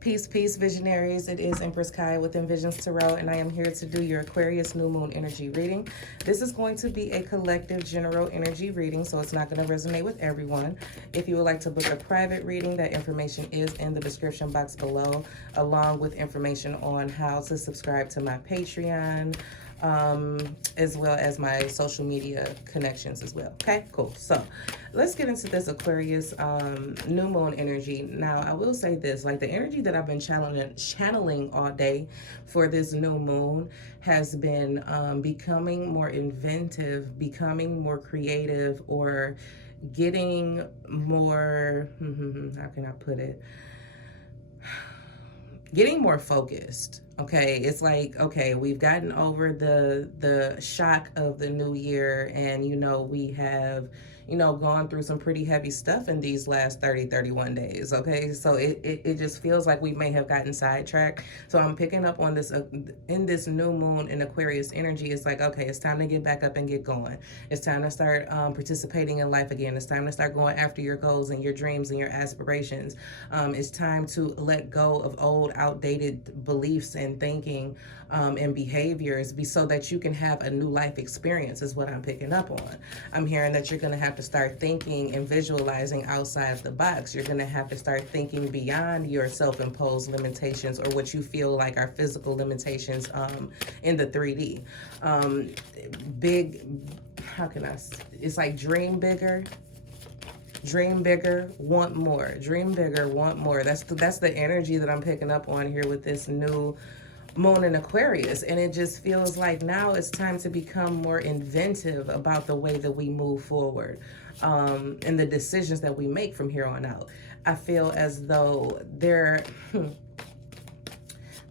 Peace, peace, visionaries. It is Empress Kai with Envisions Tarot, and I am here to do your Aquarius new moon energy reading. This is going to be a collective general energy reading, so it's not going to resonate with everyone. If you would like to book a private reading, that information is in the description box below, along with information on how to subscribe to my Patreon, as well as my social media connections as well. Okay, cool. So let's get into this Aquarius new moon energy. Now, I will say this, like the energy that I've been channeling all day for this new moon has been becoming more inventive, becoming more creative, or getting more, how can I put it? Getting more focused. Okay, it's like, okay, we've gotten over the shock of the new year, and we have gone through some pretty heavy stuff in these last 31 days. Okay, so it just feels like we may have gotten sidetracked. So I'm picking up on this in this new moon in Aquarius energy. It's like, okay, it's time to get back up and get going. It's time to start participating in life again. It's time to start going after your goals and your dreams and your aspirations. It's time to let go of old outdated beliefs and thinking and behaviors, so that you can have a new life experience, is what I'm picking up on. I'm hearing that you're going to have to start thinking and visualizing outside of the box. You're going to have to start thinking beyond your self-imposed limitations, or what you feel like are physical limitations in the 3D. Big, how can I, it's like dream bigger. Dream bigger, want more. Dream bigger, want more. That's the energy that I'm picking up on here with this new moon in Aquarius. And it just feels like now it's time to become more inventive about the way that we move forward, and the decisions that we make from here on out. I feel as though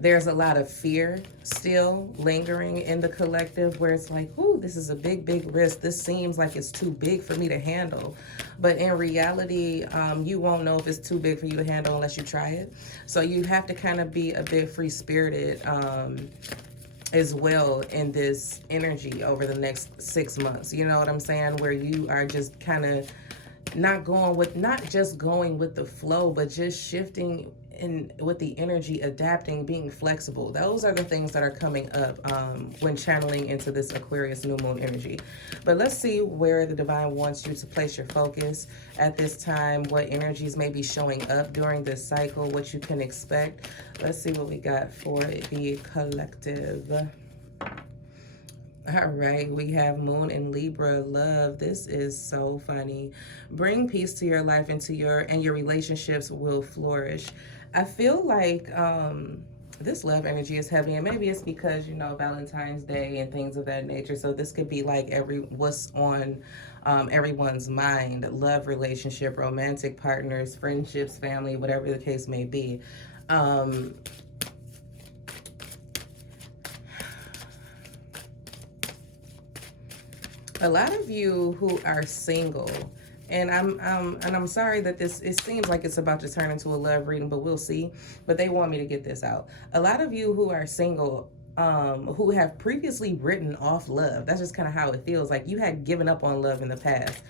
there's a lot of fear still lingering in the collective, where it's like, ooh, this is a big, big risk. This seems like it's too big for me to handle. But in reality, you won't know if it's too big for you to handle unless you try it. So you have to kind of be a bit free-spirited as well in this energy over the next 6 months. You know what I'm saying? Where you are just kind of not just going with the flow, but just shifting in with the energy, adapting, being flexible. Those are the things that are coming up when channeling into this Aquarius new moon energy. But let's see where the divine wants you to place your focus at this time, what energies may be showing up during this cycle, what you can expect. Let's see what we got for the collective. All right, we have Moon in Libra. Love, this is so funny. Bring peace to your life and your relationships will flourish. I feel like this love energy is heavy, and maybe it's because, Valentine's Day and things of that nature. So this could be like what's on everyone's mind: love, relationship, romantic partners, friendships, family, whatever the case may be. A lot of you who are single, and I'm sorry that it seems like it's about to turn into a love reading, but we'll see. But they want me to get this out. A lot of you who are single, who have previously written off love. That's just kind of how it feels. Like you had given up on love in the past.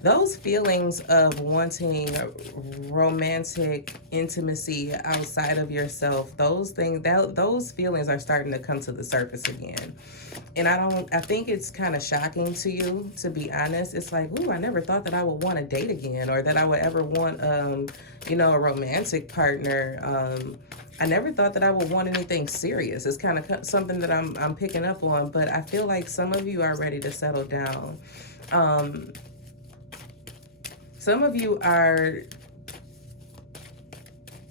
Those feelings of wanting romantic intimacy outside of yourself, those feelings are starting to come to the surface again. And I think it's kind of shocking to you, to be honest. It's like, ooh, I never thought that I would want to date again, or that I would ever want, a romantic partner. I never thought that I would want anything serious. It's kind of something that I'm picking up on, but I feel like some of you are ready to settle down. Some of you are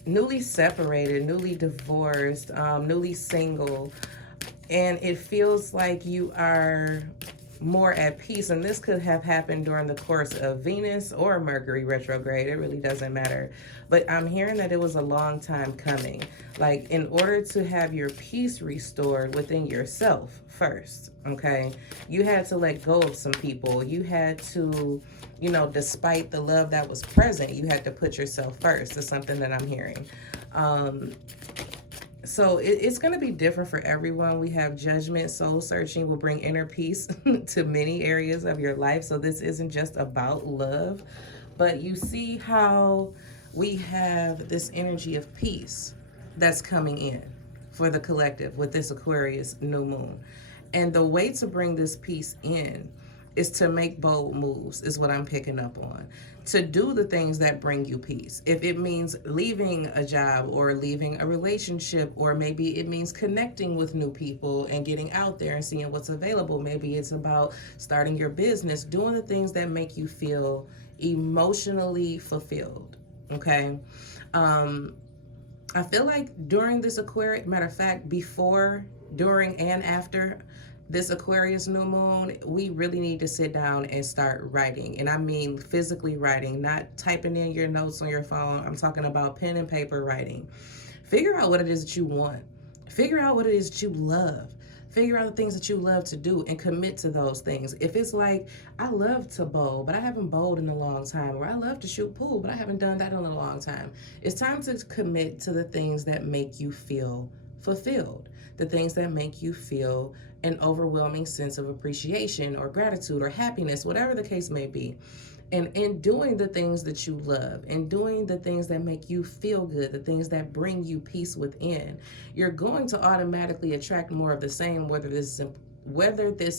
newly separated, newly divorced, newly single, and it feels like you are more at peace. And this could have happened during the course of Venus or Mercury retrograde. It really doesn't matter. But I'm hearing that it was a long time coming. Like, in order to have your peace restored within yourself first, okay, you had to let go of some people. You had to, despite the love that was present, you had to put yourself first. Is something that I'm hearing. So it's going to be different for everyone. We have judgment. Soul searching will bring inner peace to many areas of your life. So this isn't just about love, but you see how we have this energy of peace, that's coming in for the collective with this Aquarius new moon. And the way to bring this peace in is to make bold moves, is what I'm picking up on. To do the things that bring you peace. If it means leaving a job or leaving a relationship, or maybe it means connecting with new people and getting out there and seeing what's available. Maybe it's about starting your business, doing the things that make you feel emotionally fulfilled. Okay. I feel like during this Aquarius, matter of fact, before, during, and after this Aquarius new moon, we really need to sit down and start writing. And I mean physically writing, not typing in your notes on your phone. I'm talking about pen and paper writing. Figure out what it is that you want. Figure out what it is that you love. Figure out the things that you love to do and commit to those things. If it's like, I love to bowl, but I haven't bowled in a long time, or I love to shoot pool, but I haven't done that in a long time. It's time to commit to the things that make you feel fulfilled, the things that make you feel an overwhelming sense of appreciation or gratitude or happiness, whatever the case may be. And in doing the things that you love and doing the things that make you feel good, the things that bring you peace within, you're going to automatically attract more of the same, whether this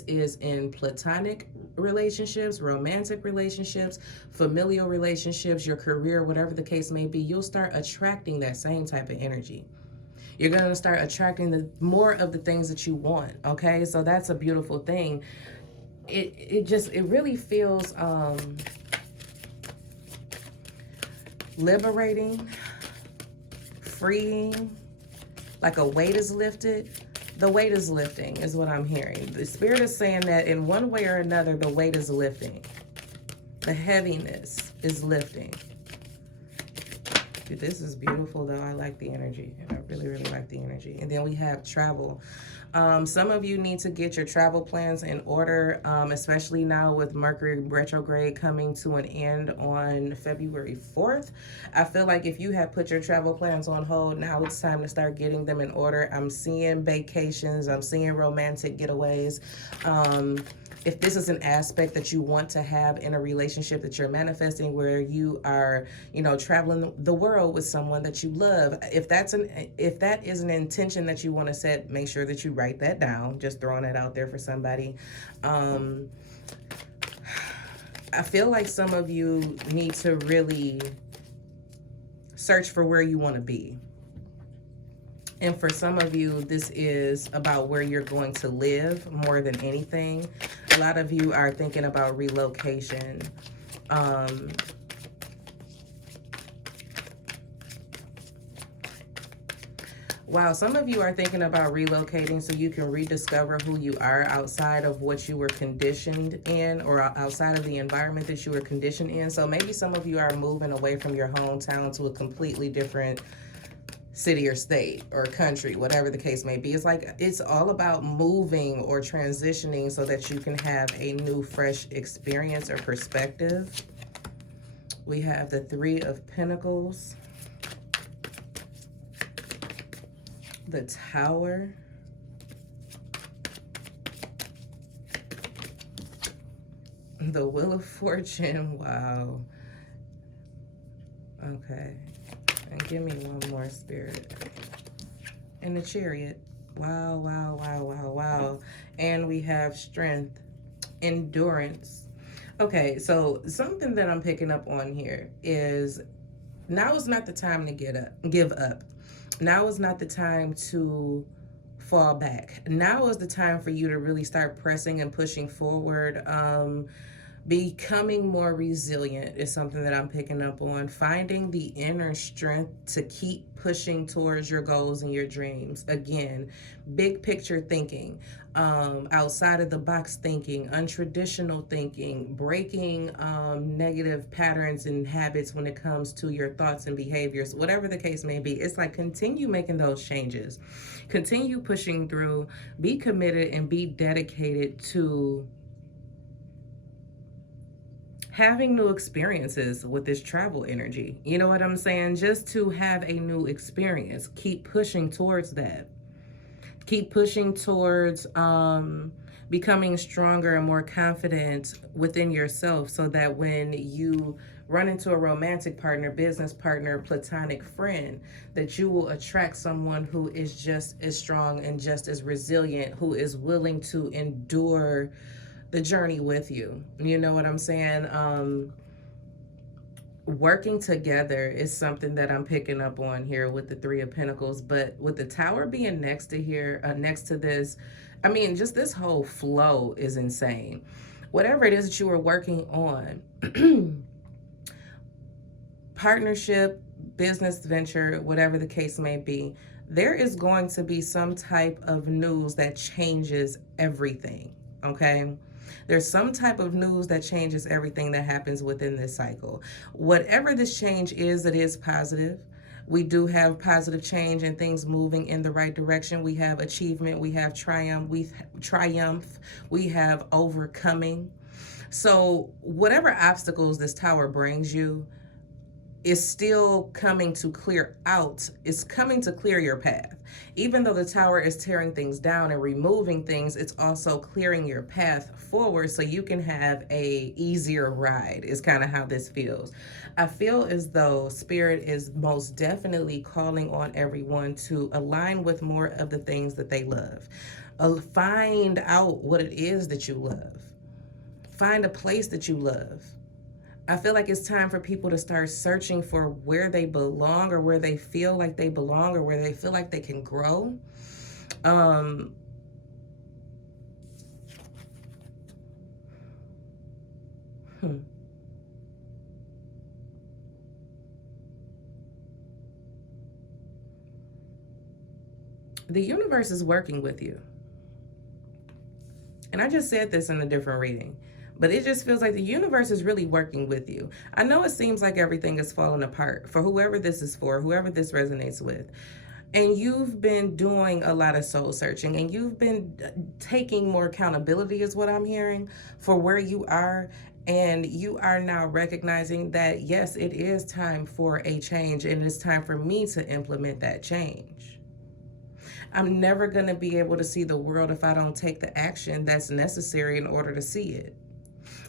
is in platonic relationships, romantic relationships, familial relationships, your career, whatever the case may be. You'll start attracting that same type of energy. You're going to start attracting more of the things that you want. Okay, so that's a beautiful thing. It really feels liberating, freeing, like a weight is lifted. The weight is lifting is what I'm hearing. The spirit is saying that in one way or another, the weight is lifting. The heaviness is lifting. Dude, this is beautiful though. I like the energy. I really, really like the energy. And then we have travel. Some of you need to get your travel plans in order, especially now with Mercury retrograde coming to an end on February 4th. I feel like if you have put your travel plans on hold, now it's time to start getting them in order. I'm seeing vacations. I'm seeing romantic getaways. If this is an aspect that you want to have in a relationship that you're manifesting, where you are, traveling the world with someone that you love, if that is an intention that you want to set, make sure that you write that down. Just throwing that out there for somebody. I feel like some of you need to really search for where you want to be. And for some of you, this is about where you're going to live more than anything. A lot of you are thinking about relocation. Wow, some of you are thinking about relocating so you can rediscover who you are outside of what you were conditioned in, or outside of the environment that you were conditioned in. So maybe some of you are moving away from your hometown to a completely different city or state or country, whatever the case may be. It's like it's all about moving or transitioning so that you can have a new, fresh experience or perspective. We have the Three of Pentacles, the Tower, the Wheel of Fortune. Wow. Okay. And give me one more, Spirit. And the Chariot. Wow, wow, wow, wow, wow. And we have Strength, Endurance. Okay, so something that I'm picking up on here is now is not the time to give up. Now is not the time to fall back. Now is the time for you to really start pressing and pushing forward. Becoming more resilient is something that I'm picking up on. Finding the inner strength to keep pushing towards your goals and your dreams. Again, big picture thinking, outside of the box thinking, untraditional thinking, breaking negative patterns and habits when it comes to your thoughts and behaviors, whatever the case may be. It's like continue making those changes. Continue pushing through. Be committed and be dedicated to having new experiences with this travel energy. You know what I'm saying? Just to have a new experience. Keep pushing towards that. Keep pushing towards becoming stronger and more confident within yourself, so that when you run into a romantic partner, business partner, platonic friend, that you will attract someone who is just as strong and just as resilient, who is willing to endure the journey with you. You know what I'm saying? Working together is something that I'm picking up on here with the Three of Pentacles, but with the Tower being next to here, next to this, I mean, just this whole flow is insane. Whatever it is that you are working on, partnership, business venture, whatever the case may be, there is going to be some type of news that changes everything, okay? There's some type of news that changes everything that happens within this cycle. Whatever this change is, it is positive. We do have positive change and things moving in the right direction. We have achievement, we have triumph, we have overcoming. So whatever obstacles this Tower brings you is still coming to clear out, it's coming to clear your path. Even though the Tower is tearing things down and removing things, it's also clearing your path forward so you can have a easier ride, is kind of how this feels. I feel as though Spirit is most definitely calling on everyone to align with more of the things that they love. Find out what it is that you love. Find a place that you love. I feel like it's time for people to start searching for where they belong, or where they feel like they belong, or where they feel like they can grow. The universe is working with you. And I just said this in a different reading, but it just feels like the universe is really working with you. I know it seems like everything is falling apart for whoever this is for, whoever this resonates with. And you've been doing a lot of soul searching, and you've been taking more accountability, is what I'm hearing, for where you are. And you are now recognizing that, yes, it is time for a change, and it's time for me to implement that change. I'm never going to be able to see the world if I don't take the action that's necessary in order to see it.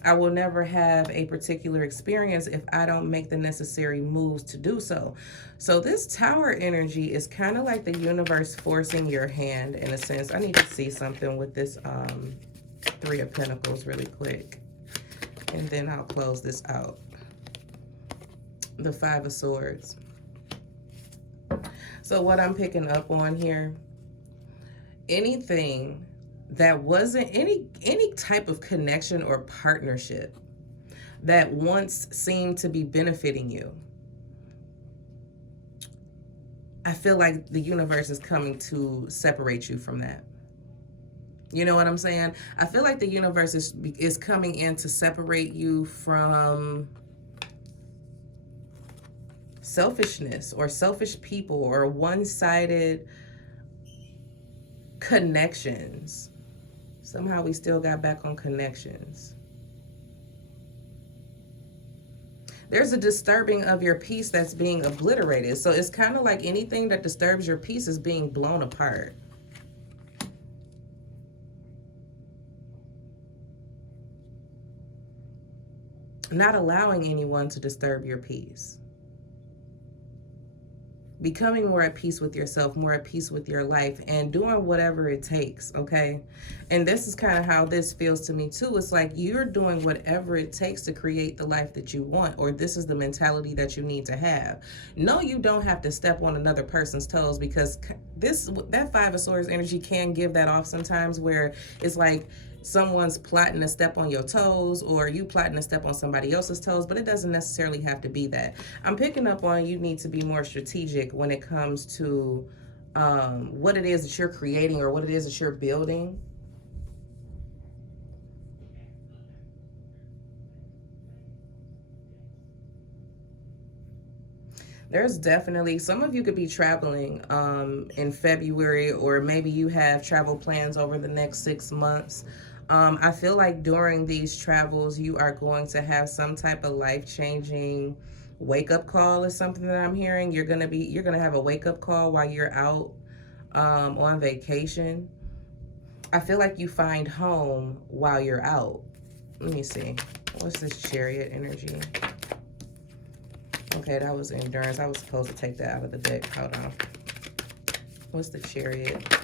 I will never have a particular experience if I don't make the necessary moves to do so. So this Tower energy is kind of like the universe forcing your hand, in a sense. I need to see something with this Three of Pentacles really quick, and then I'll close this out. The Five of Swords. So what I'm picking up on here, anything that wasn't any type of connection or partnership that once seemed to be benefiting you, I feel like the universe is coming to separate you from that. You know what I'm saying? I feel like the universe is coming in to separate you from selfishness or selfish people or one-sided connections. Somehow we still got back on connections. There's a disturbing of your peace that's being obliterated. So it's kind of like anything that disturbs your peace is being blown apart. Not allowing anyone to disturb your peace. Becoming more at peace with yourself, more at peace with your life, and doing whatever it takes, okay? And this is kind of how this feels to me too. It's like you're doing whatever it takes to create the life that you want, or this is the mentality that you need to have. No, you don't have to step on another person's toes, because that Five of Swords energy can give that off sometimes, where it's like someone's plotting to step on your toes, or you plotting to step on somebody else's toes, but it doesn't necessarily have to be that. I'm picking up on you need to be more strategic when it comes to what it is that you're creating or what it is that you're building. There's definitely, some of you could be traveling in February, or maybe you have travel plans over the next 6 months. I feel like during these travels, you are going to have some type of life-changing wake-up call is something that I'm hearing. You're gonna have a wake-up call while you're out on vacation. I feel like you find home while you're out. Let me see. What's this Chariot energy? Okay, that was endurance. I was supposed to take that out of the deck. Hold on. What's the Chariot?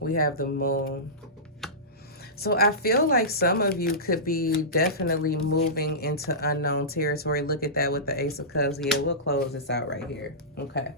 We have the Moon. So I feel like some of you could be definitely moving into unknown territory. Look at that with the Ace of Cups. Yeah, we'll close this out right here. Okay.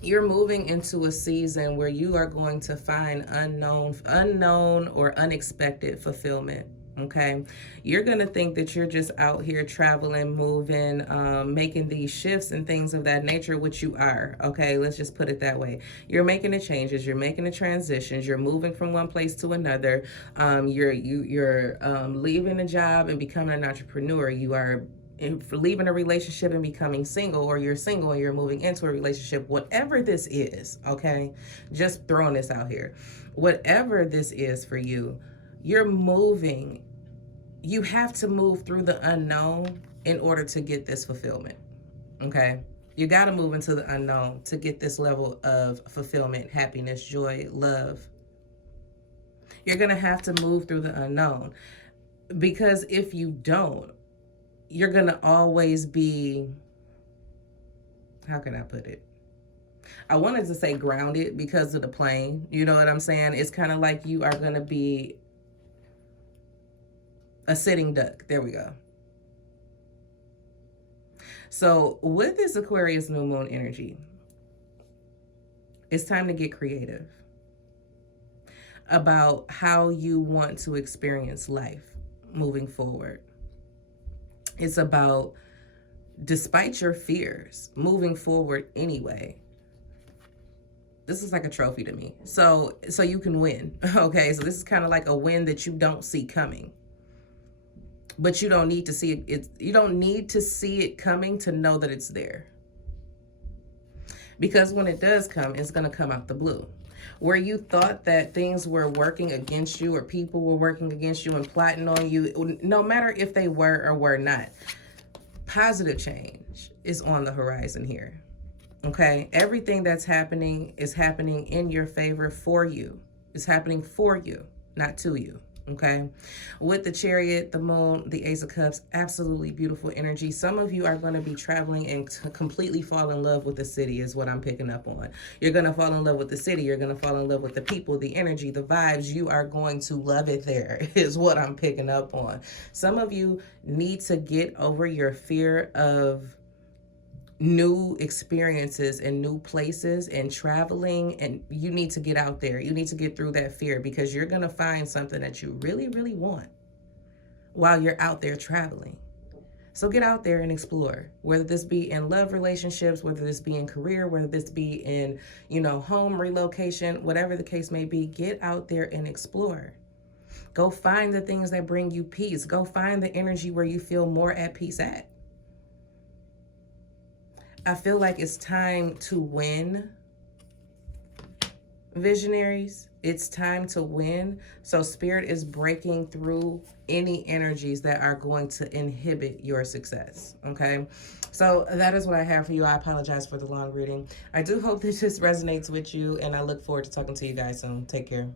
You're moving into a season where you are going to find unknown or unexpected fulfillment. Okay, you're gonna think that you're just out here traveling, moving, making these shifts and things of that nature, which you are. Okay, let's just put it that way. You're making the changes, you're making the transitions, you're moving from one place to another. You're leaving a job and becoming an entrepreneur. You are leaving a relationship and becoming single, or you're single and you're moving into a relationship. Whatever this is, okay, just throwing this out here. Whatever this is for you, you're moving. You have to move through the unknown in order to get this fulfillment. Okay, you got to move into the unknown to get this level of fulfillment, happiness, joy, love. You're gonna have to move through the unknown, because if you don't, you're gonna always be, how can I put it? I wanted to say grounded because of the plane. You know what I'm saying? It's kind of like you are gonna be a sitting duck. There we go. So with this Aquarius new moon energy, it's time to get creative about how you want to experience life moving forward. It's about, despite your fears, moving forward anyway. This is like a trophy to me. So you can win. Okay, so this is kind of like a win that you don't see coming. But you don't need to see it. You don't need to see it coming to know that it's there. Because when it does come, it's going to come out the blue. Where you thought that things were working against you, or people were working against you and plotting on you, no matter if they were or were not, positive change is on the horizon here. Okay? Everything that's happening is happening in your favor, for you. It's happening for you, not to you. Okay, with the Chariot, the Moon, the Ace of Cups, absolutely beautiful energy. Some of you are going to be traveling and completely fall in love with the city, is what I'm picking up on. You're going to fall in love with the city. You're going to fall in love with the people, the energy, the vibes. You are going to love it there, is what I'm picking up on. Some of you need to get over your fear of new experiences and new places and traveling, and you need to get out there. You need to get through that fear, because you're going to find something that you really, really want while you're out there traveling. So get out there and explore, whether this be in love relationships, whether this be in career, whether this be in, home relocation, whatever the case may be. Get out there and explore. Go find the things that bring you peace. Go find the energy where you feel more at peace at. I feel like it's time to win, visionaries. It's time to win. So Spirit is breaking through any energies that are going to inhibit your success. Okay, so that is what I have for you. I apologize for the long reading. I do hope this just resonates with you, and I look forward to talking to you guys soon. Take care.